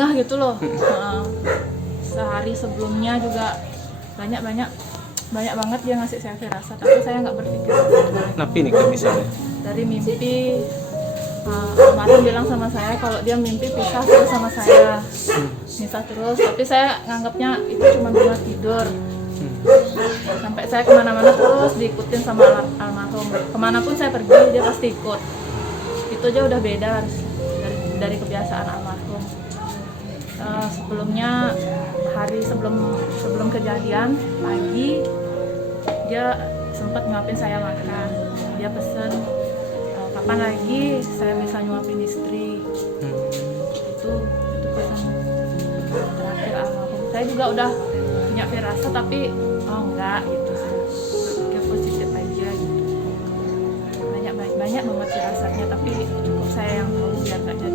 ngeh gitu loh. Sehari sebelumnya juga banyak banget dia ngasih saya firasat, tapi saya nggak berpikir Napi nih Kak misalnya. dari mimpi. Almarhum bilang sama saya kalau dia mimpi pisah terus sama saya, pisah terus, tapi saya nganggapnya itu cuma cuma tidur. Sampai saya kemana-mana terus diikutin sama almarhum, kemanapun saya pergi dia pasti ikut. Itu aja udah beda dari kebiasaan almarhum. Sebelumnya hari sebelum kejadian pagi dia sempat nyuapin saya makan. Dia pesen kapan lagi saya bisa nyuapin istri. Itu pesan terakhir almarhum. Saya juga udah punya firasat tapi enggak gitu. Kayak positif aja gitu. Banyak banget firasatnya tapi cukup saya yang tahu biar gak jadi